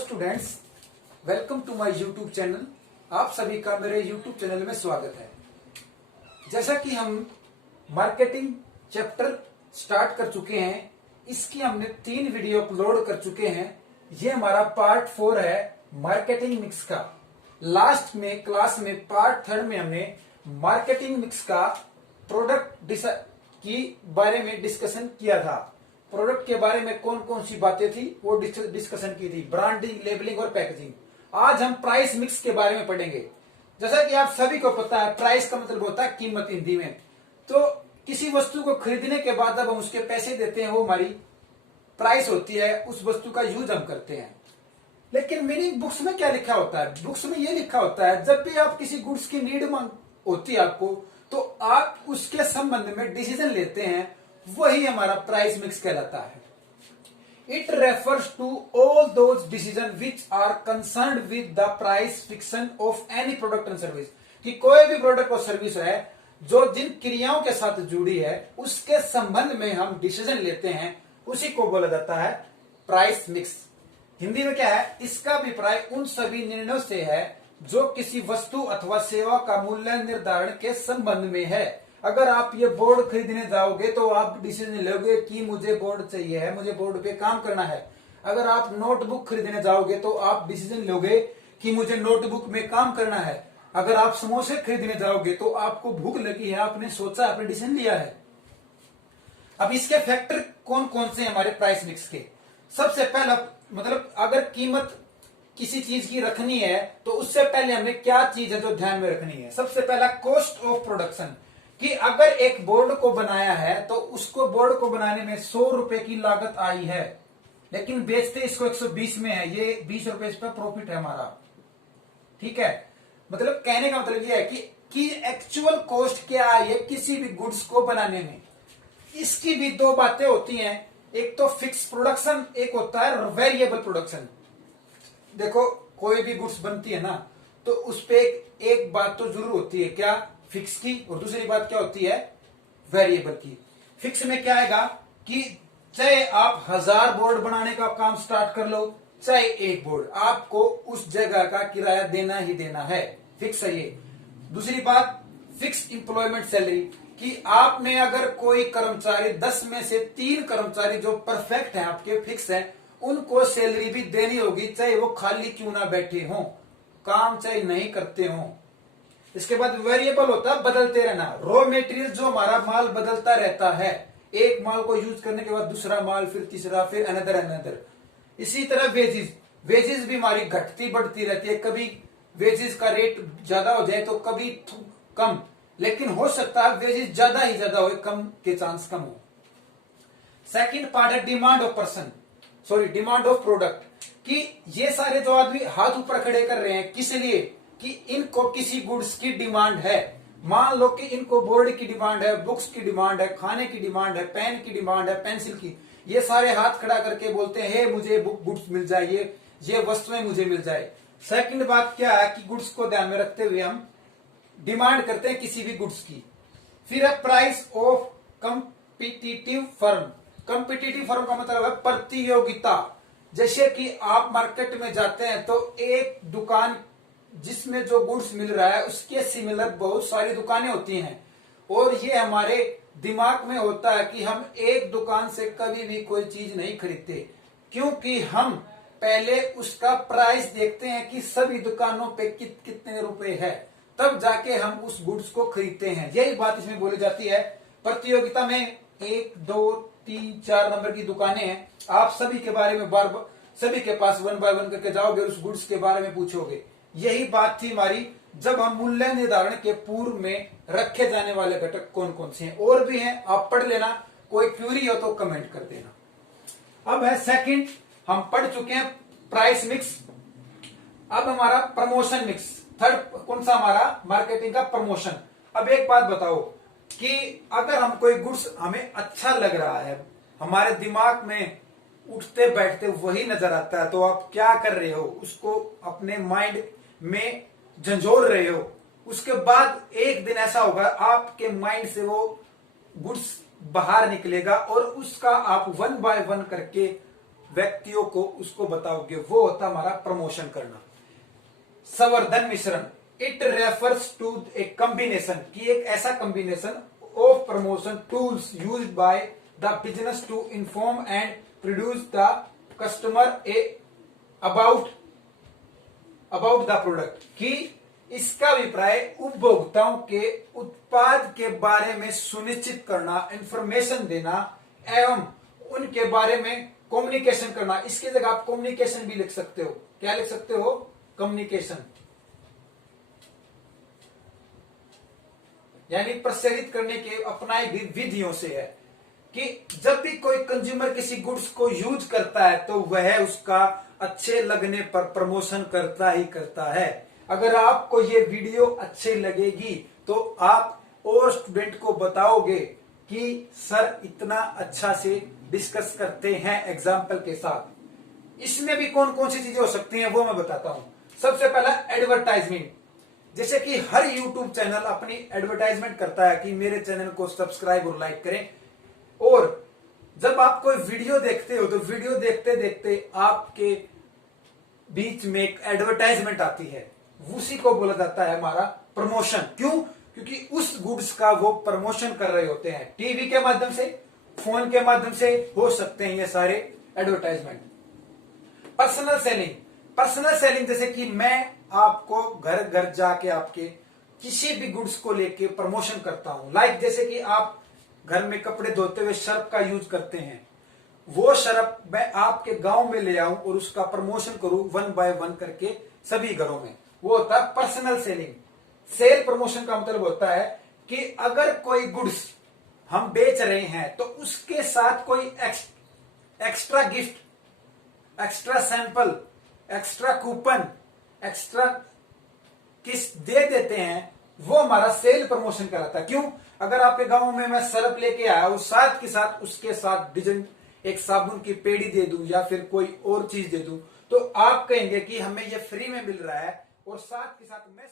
Students, welcome to my YouTube channel. आप सभी का मेरे यूट्यूब चैनल में स्वागत है। जैसा कि हम मार्केटिंग चैप्टर स्टार्ट कर चुके हैं, इसकी हमने 3 वीडियो अपलोड कर चुके हैं। ये हमारा पार्ट 4 है मार्केटिंग मिक्स का। लास्ट में क्लास में पार्ट 3 में हमने मार्केटिंग मिक्स का प्रोडक्ट की बारे में डिस्कशन किया था। प्रोडक्ट के बारे में कौन कौन सी बातें थी वो डिस्कशन की थी, ब्रांडिंग, लेबलिंग और पैकेजिंग। आज हम प्राइस मिक्स के बारे में पढ़ेंगे। जैसा कि आप सभी को पता है, प्राइस का मतलब होता है कीमत हिंदी में। तो किसी वस्तु को खरीदने के बाद अब हम उसके पैसे देते हैं, वो हमारी प्राइस होती है, उस वस्तु का यूज हम करते हैं। लेकिन मेरी बुक्स में क्या लिखा होता है? बुक्स में ये लिखा होता है, जब भी आप किसी गुड्स की नीड होती है आपको, तो आप उसके संबंध में डिसीजन लेते हैं, वही हमारा प्राइस मिक्स कहलाता है। It refers to all those decision which are concerned with the price fixation of any product and service. कि कोई भी प्रोडक्ट और सर्विस है जो जिन क्रियाओं के साथ जुड़ी है, उसके संबंध में हम डिसीजन लेते हैं, उसी को बोला जाता है प्राइस मिक्स। हिंदी में क्या है? इसका अभिप्राय उन सभी निर्णयों से है जो किसी वस्तु अथवा सेवा का मूल्य निर्धारण के संबंध में है। अगर आप ये बोर्ड खरीदने जाओगे तो आप डिसीजन लोगे कि मुझे बोर्ड चाहिए है, मुझे बोर्ड पे काम करना है। अगर आप नोटबुक खरीदने जाओगे तो आप डिसीजन लोगे कि मुझे नोटबुक में काम करना है। अगर आप समोसे खरीदने जाओगे तो आपको भूख लगी है, आपने सोचा, आपने डिसीजन लिया है। अब इसके फैक्टर कौन कौन से हमारे प्राइस मिक्स के? सबसे पहला मतलब अगर कीमत किसी चीज की रखनी है तो उससे पहले हमें क्या चीज है जो ध्यान में रखनी है? सबसे पहला कॉस्ट ऑफ प्रोडक्शन। कि अगर एक बोर्ड को बनाया है तो उसको बोर्ड को बनाने में 100 रुपए की लागत आई है, लेकिन बेचते इसको 120 में है, ये 20 रुपए इस पर प्रॉफिट है हमारा। ठीक है, मतलब कहने का मतलब ये है कि एक्चुअल कॉस्ट क्या है किसी भी गुड्स को बनाने में। इसकी भी 2 बातें होती हैं, एक तो फिक्स प्रोडक्शन, एक होता है वेरिएबल प्रोडक्शन। देखो, कोई भी गुड्स बनती है ना, तो उस पे एक बात तो जरूर होती है, क्या? फिक्स की। और दूसरी बात क्या होती है? वेरिएबल की। फिक्स में क्या आएगा कि चाहे आप 1000 बोर्ड बनाने का काम स्टार्ट कर लो, चाहे 1 बोर्ड, आपको उस जगह का किराया देना ही देना है। फिक्स है ये। दूसरी बात, फिक्स इंप्लॉयमेंट सैलरी। कि आप में अगर कोई कर्मचारी 10 में से 3 कर्मचारी जो परफेक्ट हैं, आपके फिक्स हैं, उनको सैलरी भी देनी होगी, चाहे वो खाली क्यों ना बैठे हों, काम चाहे नहीं करते हों। इसके बाद वेरिएबल होता है बदलते रहना। रॉ मेटेरियल जो हमारा माल बदलता रहता है, एक माल को यूज करने के बाद दूसरा माल, फिर तीसरा, फिर अनदर। इसी तरह वेजेस भी हमारी घटती बढ़ती रहती है। कभी वेजेस का रेट ज्यादा हो जाए तो कभी कम, लेकिन हो सकता है वेजेस ज्यादा ही ज्यादा हो, कम के चांस कम हो। सेकंड पार्ट है डिमांड ऑफ प्रोडक्ट। कि ये सारे जो आदमी हाथ ऊपर खड़े कर रहे हैं, किस लिए? कि इनको किसी गुड्स की डिमांड है। मान लो कि इनको बोर्ड की डिमांड है, बुक्स की डिमांड है, खाने की डिमांड है, पेन की डिमांड है, पेंसिल की। ये सारे हाथ खड़ा करके बोलते हैं, हे मुझे गुड्स मिल जाए, ये वस्तुएं मुझे मिल जाए। सेकंड बात क्या है कि गुड्स को ध्यान में रखते हुए हम डिमांड करते हैं किसी भी गुड्स की। फिर है price of competitive firm. Competitive firm का मतलब है प्रतियोगिता। जैसे कि आप मार्केट में जाते हैं तो एक दुकान जिसमें जो गुड्स मिल रहा है उसके सिमिलर बहुत सारी दुकानें होती हैं, और ये हमारे दिमाग में होता है कि हम एक दुकान से कभी भी कोई चीज नहीं खरीदते, क्योंकि हम पहले उसका प्राइस देखते हैं कि सभी दुकानों पे कितने रुपए है, तब जाके हम उस गुड्स को खरीदते हैं। यही बात इसमें बोली जाती है। प्रतियोगिता में 1, 2, 3, 4 नंबर की दुकानें हैं, आप सभी के बारे में सभी के पास 1 बाय 1 करके जाओगे, उस गुड्स के बारे में पूछोगे। यही बात थी हमारी जब हम मूल्य निर्धारण के पूर्व में रखे जाने वाले घटक कौन कौन से हैं। और भी हैं, आप पढ़ लेना, कोई क्यूरी हो तो कमेंट कर देना। अब है सेकंड, हम पढ़ चुके हैं प्राइस मिक्स। अब हमारा प्रमोशन मिक्स। थर्ड कौन सा? हमारा मार्केटिंग का प्रमोशन। अब एक बात बताओ कि अगर हम कोई गुड्स हमें अच्छा लग रहा है, हमारे दिमाग में उठते बैठते वही नजर आता है, तो आप क्या कर रहे हो? उसको अपने माइंड में झंझोर रहे हो। उसके बाद एक दिन ऐसा होगा, आपके माइंड से वो गुड्स बाहर निकलेगा और उसका आप 1 बाय 1 करके व्यक्तियों को उसको बताओगे, वो होता हमारा प्रमोशन करना। संवर्धन मिश्रण, it refers to a combination, की एक ऐसा combination of promotion tools used by the business to inform and produce the customer about the product, की इसका अभिप्राय उपभोक्ताओं के उत्पाद के बारे में सुनिश्चित करना, इंफॉर्मेशन देना एवं उनके बारे में कम्युनिकेशन करना। इसकी जगह आप कम्युनिकेशन भी लिख सकते हो। क्या लिख सकते हो? कम्युनिकेशन, यानी प्रसारित करने के अपनाई गई विधियों से है कि जब भी कोई कंज्यूमर किसी गुड्स को यूज करता है तो वह उसका अच्छे लगने पर प्रमोशन करता ही करता है। अगर आपको ये वीडियो अच्छी लगेगी तो आप और स्टूडेंट को बताओगे कि सर इतना अच्छा से डिस्कस करते हैं एग्जाम्पल के साथ। इसमें भी कौन कौन सी चीजें हो सकती हैं वो मैं बताता हूं। सबसे पहला एडवर्टाइजमेंट, जैसे कि हर यूट्यूब चैनल अपनी एडवर्टाइजमेंट करता है कि मेरे चैनल को सब्सक्राइब और लाइक करें, और जब आप कोई वीडियो देखते हो तो वीडियो देखते देखते आपके बीच में एक एडवर्टाइजमेंट आती है, उसी को बोला जाता है हमारा प्रमोशन। क्यों? क्योंकि उस गुड्स का वो प्रमोशन कर रहे होते हैं। टीवी के माध्यम से, फोन के माध्यम से हो सकते हैं ये सारे advertisement. Personal selling, personal selling जैसे कि मैं आपको घर घर जाके आपके किसी भी गुड्स को लेके प्रमोशन करता हूं। लाइक जैसे कि आप घर में कपड़े धोते हुए सर्फ का यूज करते हैं, वो सर्फ मैं आपके गांव में ले आऊं और उसका प्रमोशन करूं 1 बाय 1 करके सभी घरों में, वो होता है पर्सनल सेलिंग। सेल प्रमोशन का मतलब होता है कि अगर कोई गुड्स हम बेच रहे हैं तो उसके साथ कोई extra gift, extra sample, extra coupon, extra किस दे देते हैं, वो हमारा सेल प्रमोशन कहलाता है। क्यों? अगर आपके गांव में मैं सर्फ लेके आया और साथ के साथ उसके साथ डिजन एक साबुन की पेड़ी दे दूं या फिर कोई और चीज दे दूं तो आप कहेंगे कि हमें ये फ्री में मिल रहा है, और साथ के साथ मैं